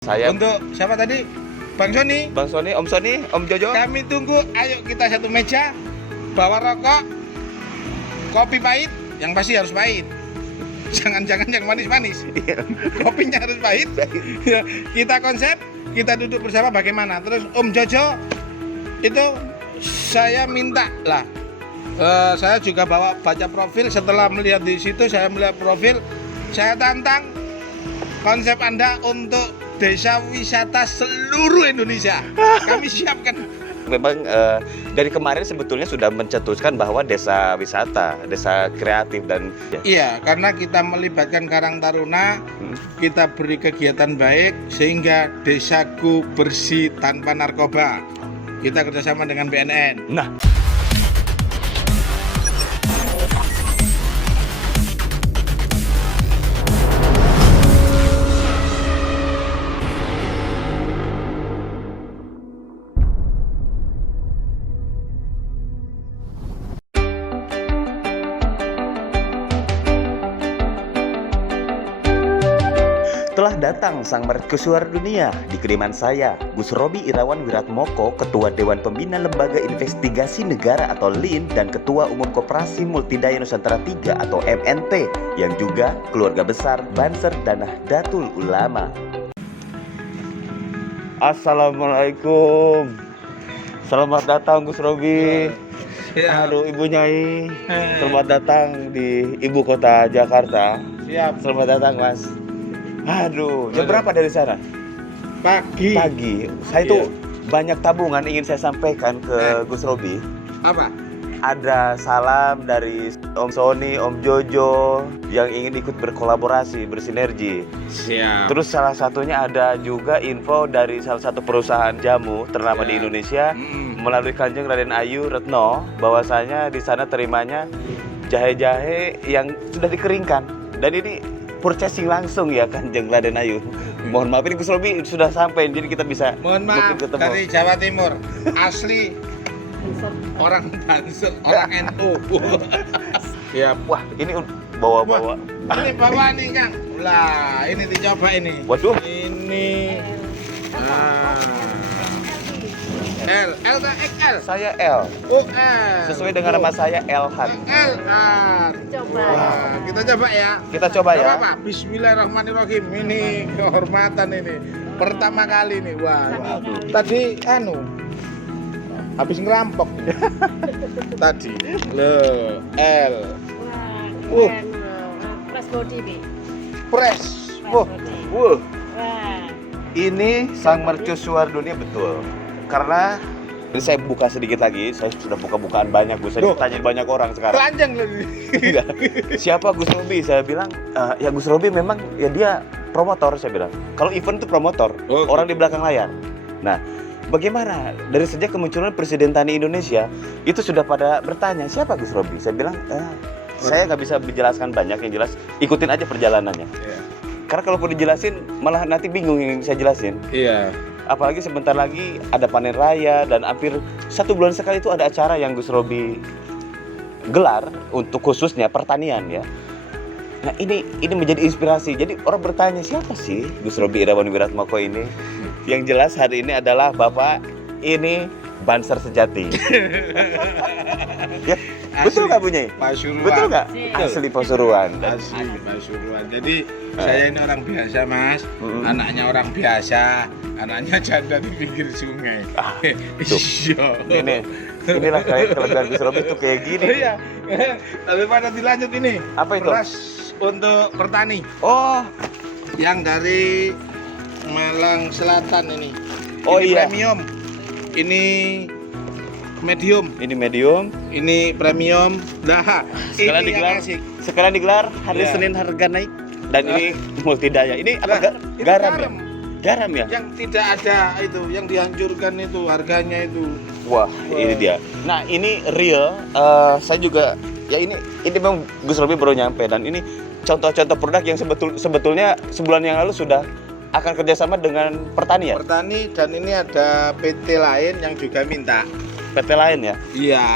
Saya Untuk siapa tadi? Bang Sony. Bang Sony, Om Sony, Om Jojo. Kami tunggu. Ayo kita satu meja. Bawa rokok, kopi pahit, yang pasti harus pahit. Jangan-jangan yang manis-manis. Kopinya harus pahit. Ya, kita konsep, kita duduk bersama bagaimana. Terus Om Jojo itu saya minta lah. Saya juga baca profil. Setelah melihat di situ, saya melihat profil, saya tantang konsep Anda untuk desa wisata seluruh Indonesia. Kami siapkan. Memang dari kemarin sebetulnya sudah mencetuskan bahwa desa wisata, desa kreatif dan Iya, karena kita melibatkan Karang Taruna, kita beri kegiatan baik sehingga desaku bersih tanpa narkoba. Kita kerjasama dengan BNN. Nah, telah datang sang mercusuar dunia di kediaman saya, Gus Robi Irawan Wiratmoko, Ketua Dewan Pembina Lembaga Investigasi Negara atau LIN dan Ketua Umum Koperasi Multidaya Nusantara III atau MNT, yang juga keluarga besar Banser dan Nahdlatul Ulama. Assalamualaikum. Selamat datang Gus Robi. Aduh Ibu Nyai, selamat datang di ibu kota Jakarta. Siap. Selamat datang Mas. Aduh, jam berapa dari sana? Pagi. Saya tuh banyak tabungan ingin saya sampaikan ke Gus Robi. Apa? Ada salam dari Om Sony, Om Jojo yang ingin ikut berkolaborasi, bersinergi. Siap. Terus salah satunya ada juga info dari salah satu perusahaan jamu ternama di Indonesia melalui Kanjeng Raden Ayu Retno, bahwasanya di sana terimanya jahe-jahe yang sudah dikeringkan. Dan ini purchasing langsung ya Kanjeng Raden Ayu. Mohon maaf ini Gus Robi sudah sampai, jadi kita bisa Mohon maaf, ketemu. dari Jawa Timur. Asli orang Banser, orang NU. Siap. Wah, ini bawa-bawa. Ini bawa nih Kang. Lah, ini dicoba ini. Waduh. Ini L atau XL? Saya L. Oh, L. Sesuai dengan nama saya Elhan. L. Coba. Wah, kita coba ya. Kita coba ya. Apa? Bismillahirrahmanirrahim. Ini kehormatan ini. Pertama kali nih. Wah. Tadi habis ngerampok. Tadi. Loh, L. Wah, keren loh. Press body, Bi. Press. Wah, Wah. ini sang mercusuar dunia betul. Karena ini saya buka sedikit lagi, saya sudah buka-bukaan banyak, Gus. Saya ditanya banyak orang sekarang. Telanjang loh ini. Enggak. Siapa Gus Robi? Saya bilang, ya Gus Robi memang ya dia promotor, saya bilang. Kalau event itu promotor, orang di belakang layar. Nah, bagaimana dari sejak kemunculan Presiden Tani Indonesia itu sudah pada bertanya siapa Gus Robi? Saya bilang, saya nggak bisa menjelaskan banyak, yang jelas ikutin aja perjalanannya. Karena kalau pun dijelasin malah nanti bingung yang saya jelasin. Iya. Apalagi sebentar lagi ada panen raya dan hampir 1 bulan sekali itu ada acara yang Gus Robi gelar untuk khususnya pertanian ya. Nah ini menjadi inspirasi. Jadi orang bertanya siapa sih Gus Robi Irawan Wiratmoko ini? Yang jelas hari ini adalah Bapak ini Banser sejati. Ya, betul nggak Bunyi? Pasuruan. Betul nggak? Betul. Asli Pasuruan. Asli Pasuruan. Jadi saya ini orang biasa Mas, anaknya orang biasa, anaknya janda di pinggir sungai. Iya. Inilah kayak kelebihan Gus Robi tuh kayak gini. Oh iya. Daripada dilanjut ini. Apa itu? Beras untuk pertani Oh, yang dari Malang Selatan ini. Oh, Ini iya. Premium. Ini medium. ini medium. Ini premium. Nah, Sekarang ini digelar. yang asik. Sekarang digelar hari Iya. Senin harga naik. Dan ini multidaya. Ini apa? Nah, itu Garam ya? Garam ya? Yang tidak ada itu, yang dihancurkan itu harganya itu. Wah, ini dia. Nah, ini real. Saya juga ya ini memang Gus Robi baru nyampe dan ini contoh-contoh produk yang sebetulnya sebulan yang lalu sudah akan kerjasama dengan pertanian. Pertani dan ini ada PT lain yang juga minta. PT lain ya. Iya.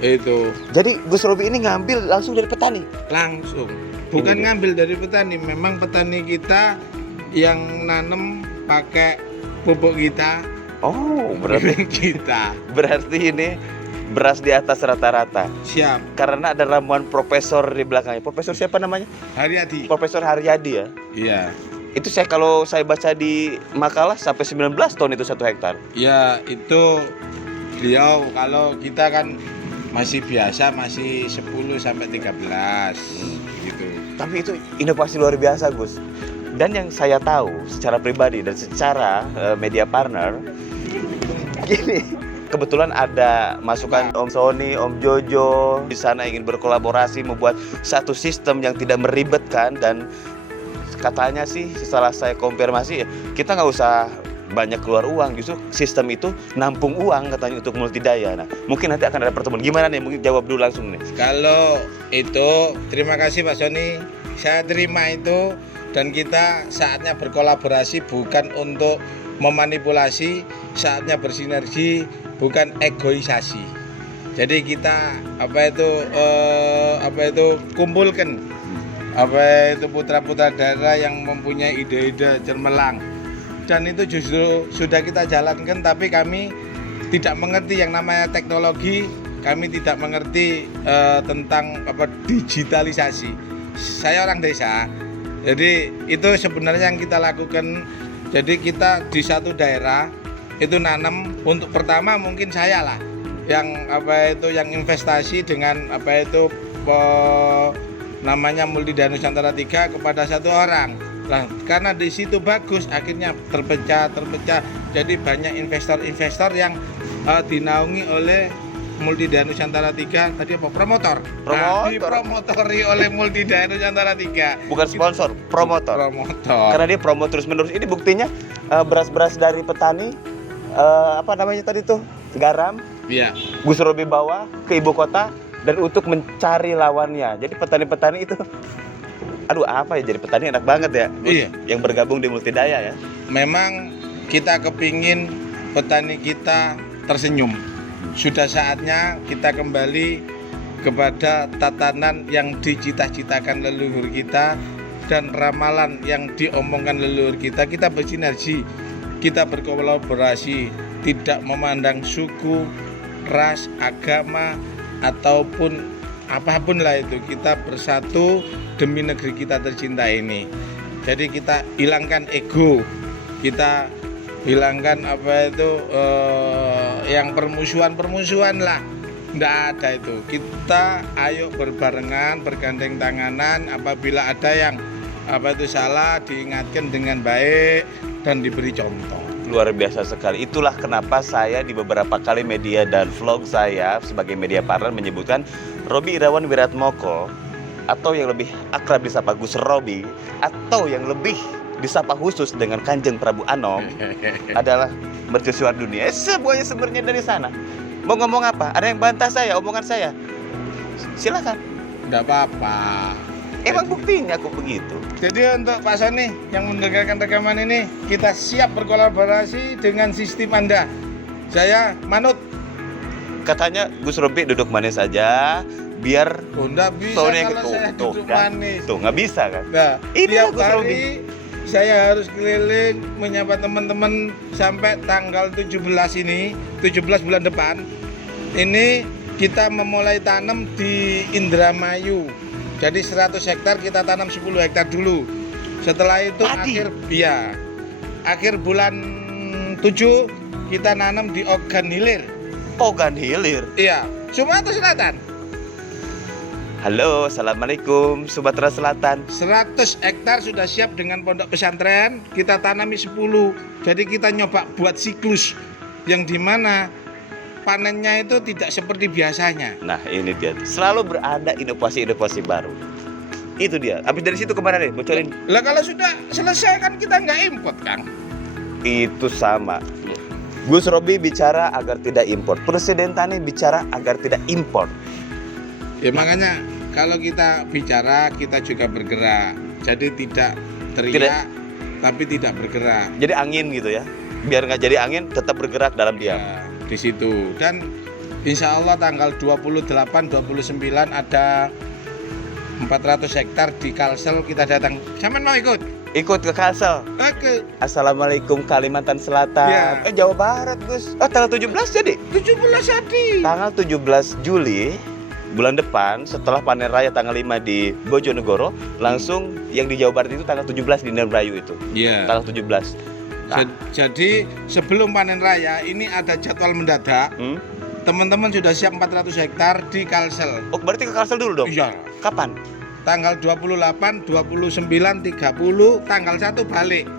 Itu Jadi Gus Robi ini ngambil langsung dari petani. langsung. Bukan Ini. ngambil dari petani, memang petani kita yang nanem pakai pupuk kita, Oh, berarti kita. ini beras di atas rata-rata. Siap. Karena ada ramuan profesor di belakangnya. Profesor siapa namanya? Haryadi. Profesor Haryadi ya. Iya. Itu kalau saya baca di makalah sampai 19 ton itu 1 hektar. Ya itu beliau, kalau kita kan masih biasa, masih 10 sampai 13 gitu. Tapi itu inovasi luar biasa, Gus. Dan yang saya tahu secara pribadi dan secara media partner, gini, kebetulan ada masukan Om Sony, Om Jojo di sana ingin berkolaborasi membuat satu sistem yang tidak meribetkan, dan katanya sih setelah saya konfirmasi, kita nggak usah banyak keluar uang, justru sistem itu nampung uang katanya untuk multidaya. Nah, mungkin nanti akan ada pertemuan. Gimana nih? Mungkin jawab dulu langsung nih. Kalau itu, terima kasih Pak Sony, saya terima itu, dan kita saatnya berkolaborasi, bukan untuk memanipulasi, saatnya bersinergi, bukan egoisasi. Jadi kita kumpulkan putra-putra daerah yang mempunyai ide-ide cemerlang, dan itu justru sudah kita jalankan. Tapi kami tidak mengerti yang namanya teknologi, kami tidak mengerti tentang digitalisasi. Saya orang desa, jadi itu sebenarnya yang kita lakukan. Jadi kita di satu daerah itu nanam, untuk pertama mungkin saya lah yang yang investasi dengan namanya Multidaya Nusantara 3 kepada satu orang. Nah, karena di situ bagus, akhirnya terpecah. Jadi banyak investor-investor yang dinaungi oleh Multidaya Nusantara 3, tadi apa? Promotor. Nah, dipromotori oleh Multidaya Nusantara 3. Bukan sponsor, promotor. Promotor. Karena dia promo terus-menerus. Ini buktinya beras-beras dari petani, apa namanya tadi tuh? Garam. Iya. Gus Robi bawa ke ibu kota dan untuk mencari lawannya. Jadi petani-petani itu, aduh apa ya, jadi petani enak banget ya, Gus, iya, yang bergabung di Multidaya ya. Memang kita kepingin petani kita tersenyum. Sudah saatnya kita kembali kepada tatanan yang dicita-citakan leluhur kita dan ramalan yang diomongkan leluhur kita. Kita bersinergi, kita berkolaborasi, tidak memandang suku, ras, agama, ataupun apapun lah itu. Kita bersatu demi negeri kita tercinta ini. Jadi kita hilangkan ego, kita hilangkan yang permusuhan lah, nggak ada itu. Kita ayo berbarengan, bergandeng tanganan. Apabila ada yang salah, diingatkan dengan baik dan diberi contoh. Luar biasa sekali. Itulah kenapa saya di beberapa kali media dan vlog saya sebagai media partner menyebutkan Robi Irawan Wiratmoko, atau yang lebih akrab disapa Gus Robi, atau yang lebih disapa khusus dengan Kanjeng Prabu Anom, adalah mercusuar dunia. Semuanya sebenarnya dari sana. Mau ngomong apa? Ada yang bantah saya, omongan saya? Silakan. Nggak apa-apa. Emang buktinya aku begitu. Jadi untuk Pak Sony yang mendengarkan rekaman ini, kita siap berkolaborasi dengan sistem Anda. Saya manut. Katanya Gus Robi duduk manis saja, biar Nggak bisa Sony kalau saya duduk kan? manis. Tuh nggak bisa kan? Nah, Ini tiap Gus Robi. hari saya harus keliling menyapa teman-teman sampai tanggal 17 ini, 17 bulan depan. Ini kita memulai tanam di Indramayu. Jadi 100 hektar kita tanam 10 hektar dulu. Setelah itu Padi. akhir bulan 7 kita nanam di Ogan Hilir. Ogan Hilir. Iya, Sumatera Selatan. Halo, assalamualaikum Sumatera Selatan. 100 hektar sudah siap dengan pondok pesantren, kita tanami 10. Jadi kita nyoba buat siklus yang dimana panennya itu tidak seperti biasanya. Nah ini dia, selalu berada inovasi-inovasi baru. Itu dia. Habis dari situ kemana nih? Bocorin. Lah kalau sudah selesai kan kita nggak import, Kang. Itu sama. Gus Robi bicara agar tidak impor. Presiden Tani bicara agar tidak impor. Ya makanya kalau kita bicara kita juga bergerak. Jadi tidak teriak tapi tidak bergerak. Jadi angin gitu ya. Biar nggak jadi angin, tetap bergerak dalam diam. Ya, di situ. Dan insya Allah tanggal 28-29 ada 400 hektar di Kalsel kita datang. Sampean mau ikut? Ikut. Ikut ke Kalsel. Oke. Assalamualaikum Kalimantan Selatan. Ya. Jawa Barat, Gus. Oh, tanggal 17 jadi. 17 tadi. Tanggal 17 Juli bulan depan setelah panen raya tanggal 5 di Bojonegoro, langsung yang di Jawa Barat itu tanggal 17 di Indramayu itu. Iya. Tanggal 17. Nah, Jadi sebelum panen raya ini ada jadwal mendadak. Teman-teman sudah siap 400 hektar di Kalsel. Oh, berarti ke Kalsel dulu dong? Iya. Kapan? Tanggal 28, 29, 30, tanggal 1 balik.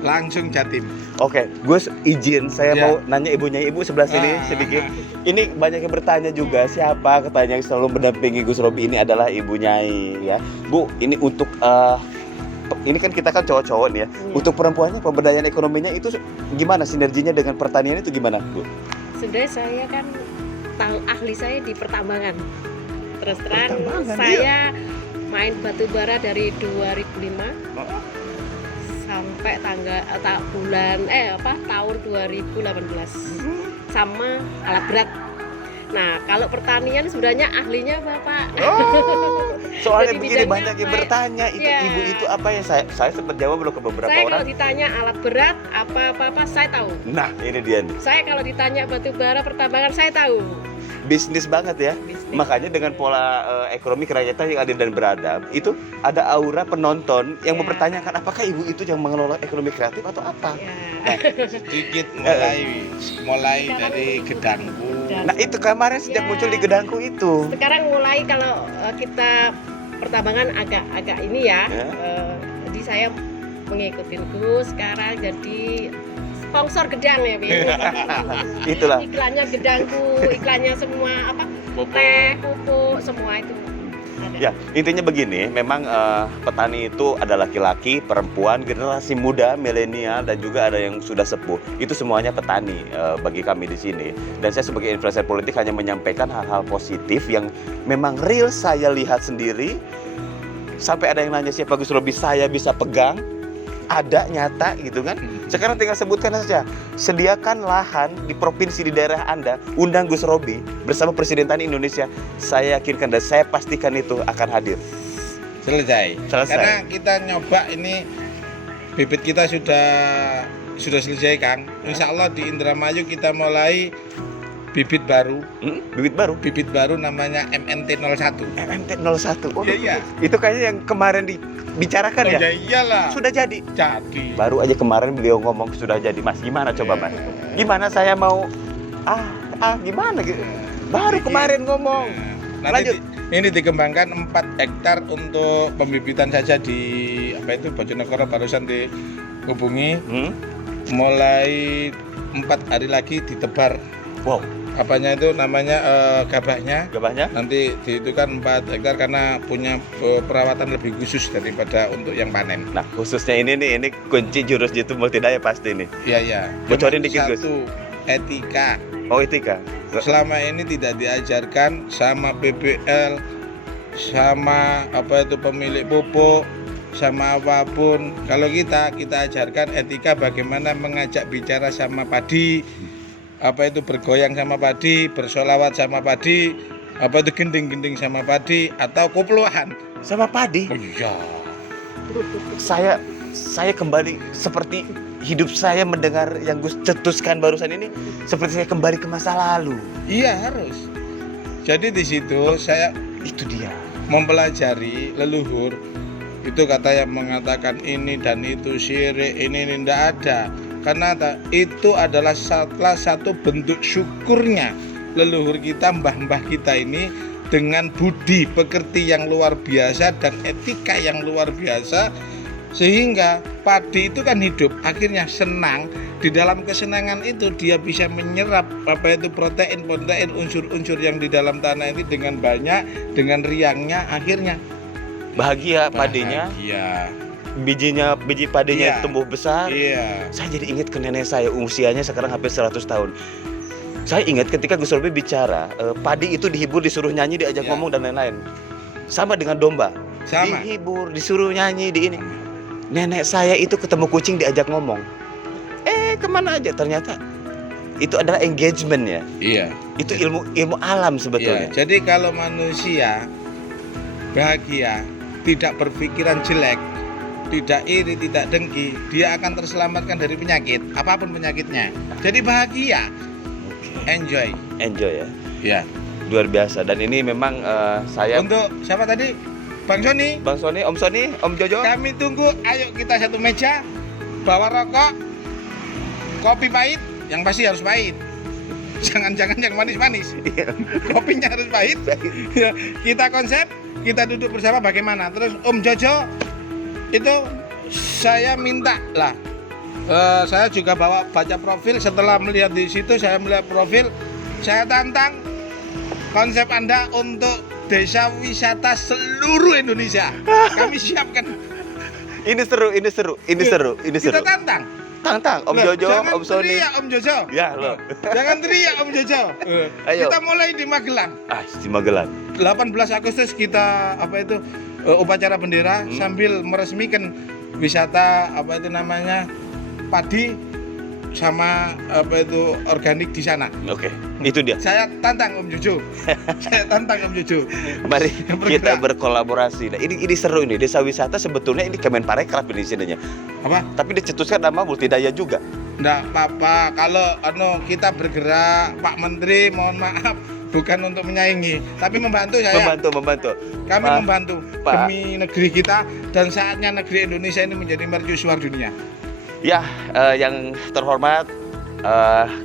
Langsung Jatim. Oke, Gus izin saya Ya. mau nanya ibunya ibu sebelah sini sedikit. Ini banyak yang bertanya juga siapa katanya yang selalu mendampingi Gus Robi ini adalah Ibu Nyai ya. Bu, ini untuk ini kan kita kan cowok-cowok nih ya. Untuk perempuannya pemberdayaan ekonominya itu gimana sinerginya dengan pertanian itu gimana, Bu? Sebenarnya saya kan ahli saya di pertambangan. Terus terang Pertambangan, saya main batu bara dari 2005 sampai tahun 2018 sama alat berat. Nah, kalau pertanian sebenarnya ahlinya Bapak. Oh, soalnya Jadi begini bidangnya banyak yang apa? bertanya itu Ya. ibu itu apa ya, saya sempat jawab loh ke beberapa Saya orang. kalau ditanya alat berat apa saya tahu. Nah, ini dia nih. Saya kalau ditanya batu bara pertambangan saya tahu. Bisnis banget ya. Bisnis. Makanya dengan pola ekonomi kerakyatan yang adil dan beradab, itu ada aura penonton yang Ya. mempertanyakan apakah ibu itu yang mengelola ekonomi kreatif atau apa. Ya. Sedikit mulai dari gedangku. Nah, itu kemarin sejak Ya. muncul di gedangku itu. Sekarang mulai kalau kita pertambangan agak ini ya, Ya. jadi saya mengikuti Gus sekarang jadi sponsor gedang ya, Bi. Itulah. Iklannya gedangku, iklannya semua apa teh, pupuk, semua itu ada. Ya, intinya begini, memang petani itu ada laki-laki, perempuan, generasi muda, milenial, dan juga ada yang sudah sepuh. Itu semuanya petani bagi kami di sini. Dan saya sebagai influencer politik hanya menyampaikan hal-hal positif yang memang real saya lihat sendiri. Sampai ada yang nanya siapa Gus Robi, saya bisa pegang. Ada nyata gitu kan. Sekarang tinggal sebutkan saja. Sediakan lahan di provinsi di daerah Anda, undang Gus Robi bersama Presiden Tani Indonesia. Saya yakinkan dan saya pastikan itu akan hadir. Selesai. Karena kita nyoba ini bibit kita sudah selesai, Kang. Insya Allah di Indramayu kita mulai bibit baru. Bibit baru. Bibit baru namanya MNT 01. MNT 01. Oh, Iya. itu kayaknya yang kemarin dibicarakan ya. Ya iyalah. Sudah jadi. Jadi. Baru aja kemarin beliau ngomong sudah jadi. Mas, gimana coba, Mas? Gimana saya mau gimana gitu. Baru kemarin ngomong. Nanti Lanjut. ini dikembangkan 4 hektar untuk pembibitan saja di Bojonegoro barusan dihubungi. Mulai 4 hari lagi ditebar. Wow. Apanya itu namanya gabahnya. Gabahnya? Nanti itu kan 4 hektar karena punya perawatan lebih khusus daripada untuk yang panen. Nah, khususnya ini kunci jurus jitu multidaya pasti nih. Iya. Bocorin dikit, Gus. Satu, etika. Oh, etika. Selama ini tidak diajarkan sama PBL, sama pemilik pupuk, sama apapun. Kalau kita ajarkan etika bagaimana mengajak bicara sama padi, bergoyang sama padi, bersolawat sama padi, gending-gending sama padi, atau koplohan Sama padi. Oh iya. Saya kembali seperti hidup saya mendengar yang Gus cetuskan barusan ini, seperti saya kembali ke masa lalu. Iya harus. Jadi di situ saya Itu dia. mempelajari leluhur. Itu kata yang mengatakan ini dan itu syirik, ini tidak ada. Karena itu adalah salah satu bentuk syukurnya leluhur kita, mbah-mbah kita ini dengan budi pekerti yang luar biasa dan etika yang luar biasa, sehingga padi itu kan hidup, akhirnya senang. Di dalam kesenangan itu dia bisa menyerap protein, unsur-unsur yang di dalam tanah ini dengan banyak, dengan riangnya, akhirnya Bahagia padinya, bahagia. biji padinya Iya. tumbuh besar. Iya. Saya jadi ingat ke nenek saya, usianya sekarang hampir 100 tahun. Saya ingat ketika Gus Robi bicara, padi itu dihibur, disuruh nyanyi, diajak Ya. ngomong dan lain-lain. Sama dengan domba. Sama. Dihibur, disuruh nyanyi, di ini. Nenek saya itu ketemu kucing diajak ngomong. Kemana aja? Ternyata itu adalah engagement ya. Iya. Itu ilmu alam Ya, sebetulnya. jadi kalau manusia bahagia, tidak berpikiran jelek, tidak iri, tidak dengki, dia akan terselamatkan dari penyakit, apapun penyakitnya. Jadi bahagia, enjoy. Enjoy ya. Ya. Luar biasa. Dan ini memang saya Untuk siapa tadi? Bang Sony. Bang Sony, Om Jojo. Kami tunggu, ayo kita satu meja, bawa rokok, kopi pahit, yang pasti harus pahit. Jangan-jangan yang manis-manis. Kopinya harus pahit. Ya, kita konsep, kita duduk bersama bagaimana. Terus Om Jojo itu saya minta lah. Saya juga baca profil. Setelah melihat di situ, saya melihat profil, saya tantang konsep Anda untuk desa wisata seluruh Indonesia. Kami siapkan. Ini seru. Kita tantang. Tantang Om Jojo, Om Sony. Teriak Om Jojo. Ya lo. Jangan teriak Om Jojo. Ayo. Kita mulai di Magelang. Di Magelang. 18 Agustus kita upacara bendera sambil meresmikan wisata padi sama organik di sana. Oke, itu dia. Saya tantang Om Jojo. Mari kita berkolaborasi. Nah, ini seru ini. Desa wisata sebetulnya ini Kemenparekraf ini sininya. Apa? Tapi dicetuskan nama Multidaya juga. Nggak apa-apa. Kalau kita bergerak, Pak Menteri, mohon maaf, bukan untuk menyaingi, tapi membantu saya. Membantu. Kami membantu Pak. demi negeri kita, dan saatnya negeri Indonesia ini menjadi mercusuar dunia. Ya, yang terhormat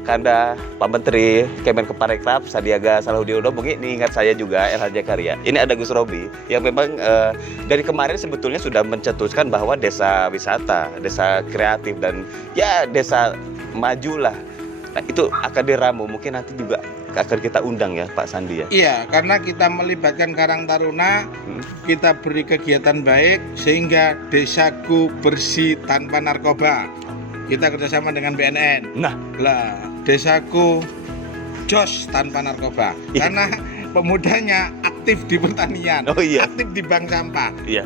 Kanda Pak Menteri Kemenparekraf Sandiaga Salahuddin Uno, mungkin ini ingat saya juga LH Jakarta. Ini ada Gus Robi yang memang dari kemarin sebetulnya sudah mencetuskan bahwa desa wisata, desa kreatif dan ya desa maju lah. Nah, itu akan diramu, mungkin nanti juga akan kita undang ya Pak Sandi ya. Iya, karena kita melibatkan Karang Taruna, kita beri kegiatan baik sehingga desaku bersih tanpa narkoba. Kita kerjasama dengan BNN. Nah, desaku jos tanpa narkoba. Iya. Karena pemudanya aktif di pertanian, Oh iya. aktif di bank sampah. Iya.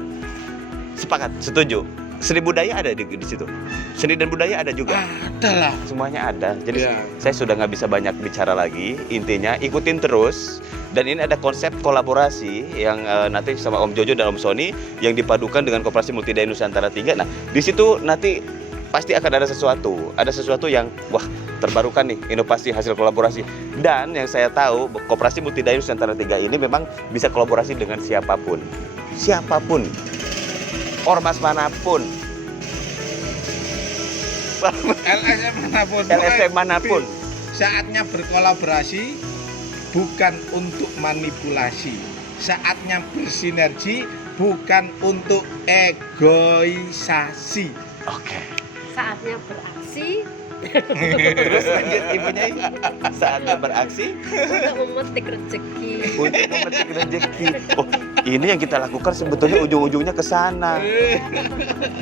Sepakat, setuju. Seni budaya ada di situ. Seni dan budaya ada juga. Ada lah. Semuanya ada. Jadi Iya. saya sudah nggak bisa banyak bicara lagi. Intinya ikutin terus. Dan ini ada konsep kolaborasi yang nanti sama Om Jojo dan Om Sony yang dipadukan dengan Koperasi Multidaya Nusantara 3. Nah, di situ nanti pasti akan ada sesuatu yang wah terbarukan nih, inovasi hasil kolaborasi. Dan yang saya tahu Koperasi Multidaya Nusantara 3 ini memang bisa kolaborasi dengan siapapun. Ormas manapun. LSM manapun. Saatnya berkolaborasi, bukan untuk manipulasi. Saatnya bersinergi, bukan untuk egoisasi. Oke. Saatnya beraksi Terus lanjut ibunya ini. Saatnya beraksi untuk memetik rezeki. Oh, ini yang kita lakukan sebetulnya ujung-ujungnya ke sana.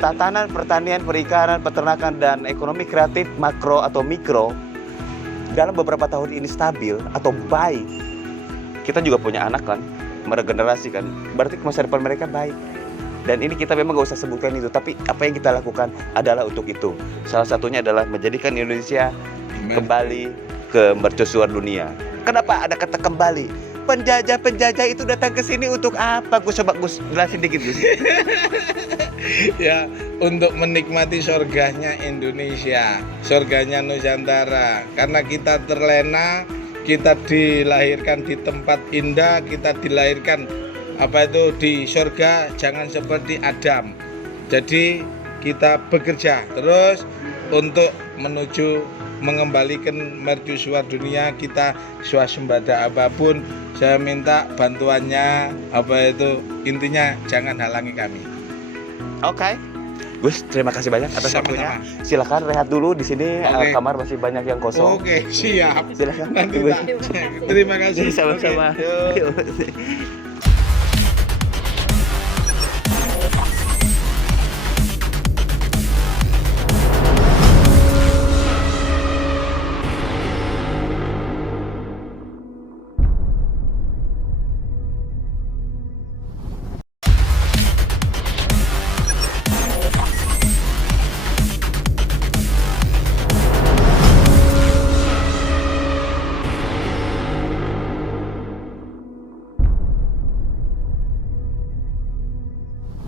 Tatanan pertanian, perikanan, peternakan dan ekonomi kreatif makro atau mikro dalam beberapa tahun ini stabil atau baik. Kita juga punya anak kan, meregenerasi kan. Berarti masa depan mereka baik. Dan ini kita memang gak usah sebutkan itu, tapi apa yang kita lakukan adalah untuk itu. Salah satunya adalah menjadikan Indonesia kembali ke mercusuar dunia. Kenapa ada kata kembali? Penjajah itu datang ke sini untuk apa? Gus, coba Gus jelasin dikit Gus. Ya, untuk menikmati surganya Indonesia, surganya Nusantara. Karena kita terlena, kita dilahirkan di tempat indah, kita dilahirkan di surga, jangan seperti Adam. Jadi kita bekerja terus untuk menuju mengembalikan mercusuar dunia. Kita swasembada apapun, saya minta bantuannya. Intinya jangan halangi kami. Oke. Gus, terima kasih banyak atas waktunya. Sama-sama. Silakan rehat dulu di sini. Oke. Kamar masih banyak yang kosong. Oke, siap. Silakan. Nanti, Gus. Pak. Terima kasih. Sama-sama. Oke, yuk. Yuk.